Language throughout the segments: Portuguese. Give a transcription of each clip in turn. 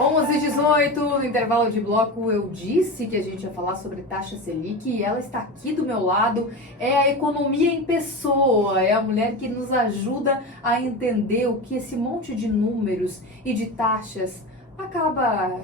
11h18, no intervalo de bloco, eu disse que a gente ia falar sobre taxa Selic e ela está aqui do meu lado. É a economia em pessoa, é a mulher que nos ajuda a entender o que esse monte de números e de taxas acaba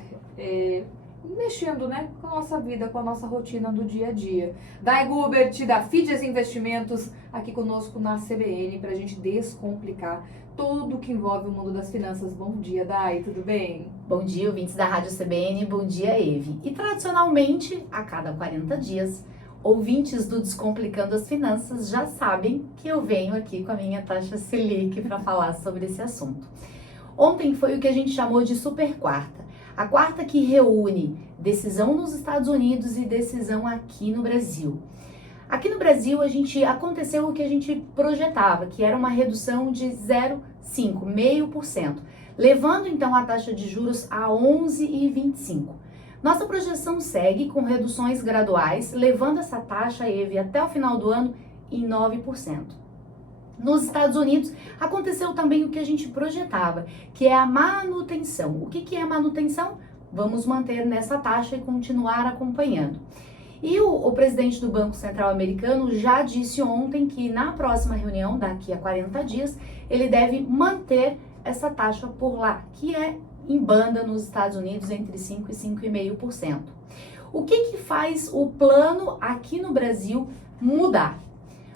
mexendo, né, com a nossa vida, com a nossa rotina do dia a dia. Dai Gubert, da Fides Investimentos, aqui conosco na CBN para a gente descomplicar tudo que envolve o mundo das finanças. Bom dia, Dai, tudo bem? Bom dia, ouvintes da Rádio CBN, bom dia, Eve. E tradicionalmente, a cada 40 dias, ouvintes do Descomplicando as Finanças já sabem que eu venho aqui com a minha taxa Selic para falar sobre esse assunto. Ontem foi o que a gente chamou de super quarta. A quarta que reúne decisão nos Estados Unidos e decisão aqui no Brasil. Aqui no Brasil, aconteceu o que a gente projetava, que era uma redução de 0,5%, 0,5%, levando então a taxa de juros a 11,25%. Nossa projeção segue com reduções graduais, levando essa taxa, Eve, até o final do ano em 9%. Nos Estados Unidos, aconteceu também o que a gente projetava, que é a manutenção. O que é a manutenção? Vamos manter nessa taxa e continuar acompanhando. E o presidente do Banco Central americano já disse ontem que na próxima reunião, daqui a 40 dias, ele deve manter essa taxa por lá, que é em banda nos Estados Unidos entre 5% e 5,5%. O que faz o plano aqui no Brasil mudar?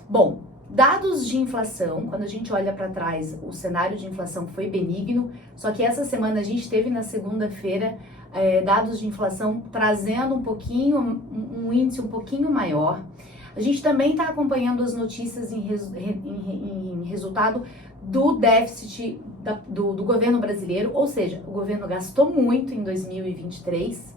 Bom, dados de inflação, quando a gente olha para trás, o cenário de inflação foi benigno, só que essa semana a gente teve na segunda-feira dados de inflação trazendo um índice um pouquinho maior. A gente também está acompanhando as notícias em resultado do déficit do governo brasileiro, ou seja, o governo gastou muito em 2023.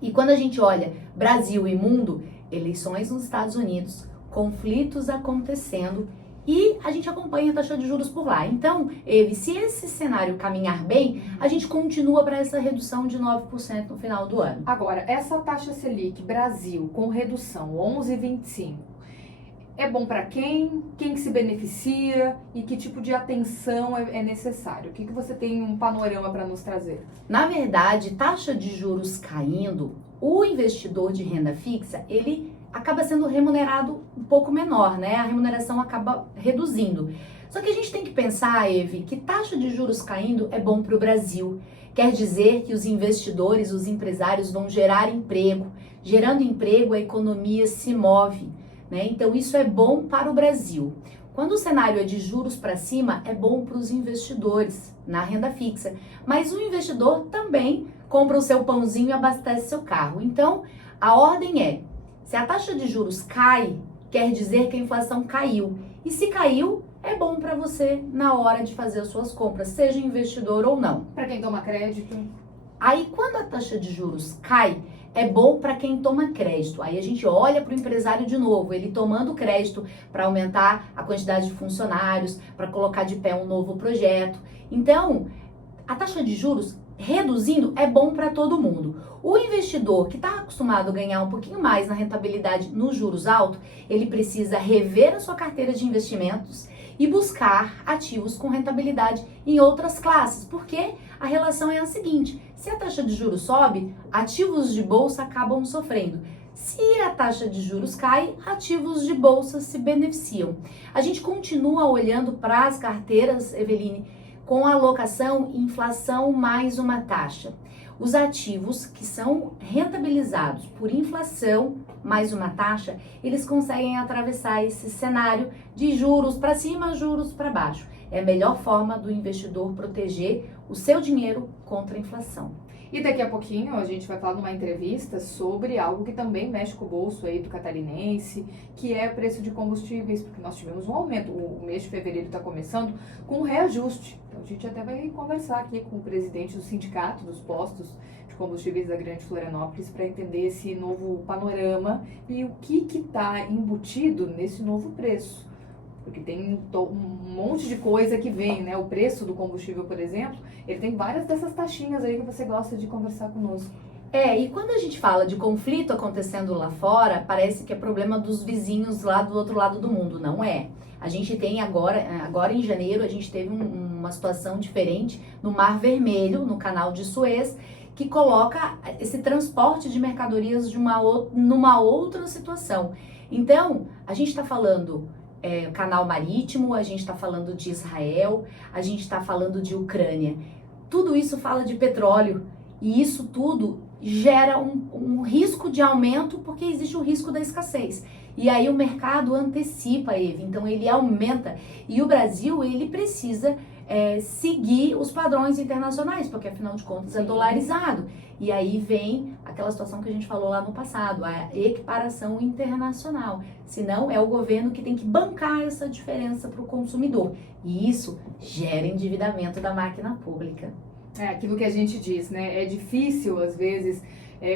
E quando a gente olha Brasil e mundo, eleições nos Estados Unidos, conflitos acontecendo e a gente acompanha a taxa de juros por lá. Então, Eve, se esse cenário caminhar bem, a gente continua para essa redução de 9% no final do ano. Agora, essa taxa Selic Brasil com redução 11,25 é bom para quem? Quem que se beneficia e que tipo de atenção é necessário? O que você tem um panorama para nos trazer? Na verdade, taxa de juros caindo, o investidor de renda fixa, ele acaba sendo remunerado um pouco menor, né? A remuneração acaba reduzindo. Só que a gente tem que pensar, Eve, que taxa de juros caindo é bom para o Brasil. Quer dizer que os investidores, os empresários vão gerar emprego. Gerando emprego, a economia se move, né? Então isso é bom para o Brasil. Quando o cenário é de juros para cima, é bom para os investidores na renda fixa. Mas o investidor também compra o seu pãozinho e abastece seu carro. Então, a ordem é: se a taxa de juros cai, quer dizer que a inflação caiu. E se caiu, é bom para você na hora de fazer as suas compras, seja investidor ou não. Para quem toma crédito. Aí, quando a taxa de juros cai, é bom para quem toma crédito. Aí a gente olha para o empresário de novo, ele tomando crédito para aumentar a quantidade de funcionários, para colocar de pé um novo projeto. Então, a taxa de juros reduzindo é bom para todo mundo. O investidor que está acostumado a ganhar um pouquinho mais na rentabilidade nos juros altos, ele precisa rever a sua carteira de investimentos e buscar ativos com rentabilidade em outras classes, porque a relação é a seguinte: se a taxa de juros sobe, ativos de bolsa acabam sofrendo. Se a taxa de juros cai, ativos de bolsa se beneficiam. A gente continua olhando para as carteiras, Eveline, com alocação, inflação mais uma taxa. Os ativos que são rentabilizados por inflação mais uma taxa, eles conseguem atravessar esse cenário de juros para cima, juros para baixo. É a melhor forma do investidor proteger o seu dinheiro contra a inflação. E daqui a pouquinho a gente vai falar numa entrevista sobre algo que também mexe com o bolso aí do catarinense, que é o preço de combustíveis, porque nós tivemos um aumento. O mês de fevereiro está começando com um reajuste. Então a gente até vai conversar aqui com o presidente do sindicato dos postos de combustíveis da Grande Florianópolis para entender esse novo panorama e o que está embutido nesse novo preço. Porque tem um monte de coisa que vem, né? O preço do combustível, por exemplo, ele tem várias dessas taxinhas aí que você gosta de conversar conosco. E quando a gente fala de conflito acontecendo lá fora, parece que é problema dos vizinhos lá do outro lado do mundo. Não é. A gente tem agora em janeiro, a gente teve um uma situação diferente no Mar Vermelho, no Canal de Suez, que coloca esse transporte de mercadorias numa outra situação. Então, a gente está falando canal marítimo, a gente está falando de Israel, a gente está falando de Ucrânia. Tudo isso fala de petróleo e isso tudo gera um risco de aumento porque existe o risco da escassez. E aí o mercado antecipa ele, então ele aumenta. E o Brasil, ele precisa seguir os padrões internacionais, porque afinal de contas é dolarizado. E aí vem aquela situação que a gente falou lá no passado, a equiparação internacional. Senão é o governo que tem que bancar essa diferença para o consumidor. E isso gera endividamento da máquina pública. É aquilo que a gente diz, né? É difícil, às vezes,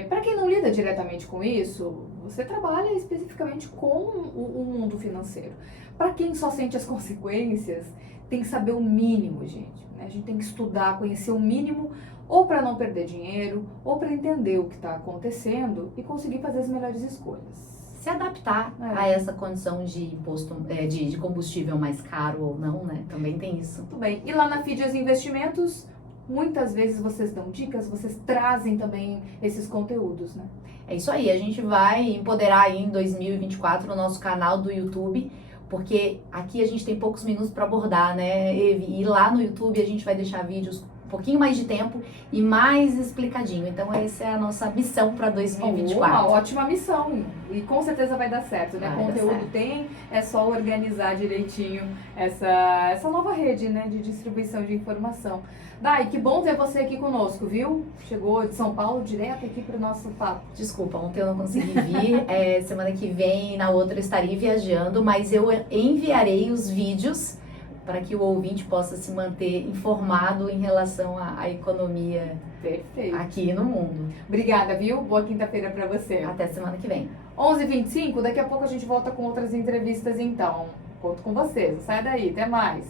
para quem não lida diretamente com isso, você trabalha especificamente com o mundo financeiro. Para quem só sente as consequências, tem que saber o mínimo, gente. Né? A gente tem que estudar, conhecer o mínimo, ou para não perder dinheiro, ou para entender o que está acontecendo e conseguir fazer as melhores escolhas. Se adaptar a essa condição de imposto, de combustível mais caro ou não, né? Também tem isso. Muito bem. E lá na Fídias Investimentos, muitas vezes vocês dão dicas, vocês trazem também esses conteúdos, né? É isso aí, a gente vai empoderar aí em 2024 o nosso canal do YouTube, porque aqui a gente tem poucos minutos para abordar, né, Evi? E lá no YouTube a gente vai deixar vídeos um pouquinho mais de tempo e mais explicadinho. Então essa é a nossa missão para 2024. Uma ótima missão e com certeza vai dar certo, né? Conteúdo tem, é só organizar direitinho essa nova rede, né, de distribuição de informação. Dai, que bom ter você aqui conosco, viu? Chegou de São Paulo direto aqui para o nosso papo. Desculpa, ontem eu não consegui vir, semana que vem, na outra eu estarei viajando, mas eu enviarei os vídeos para que o ouvinte possa se manter informado em relação à economia aqui no mundo. Obrigada, viu? Boa quinta-feira para você. Até semana que vem. 11h25, daqui a pouco a gente volta com outras entrevistas então. Conto com vocês, não sai daí, até mais.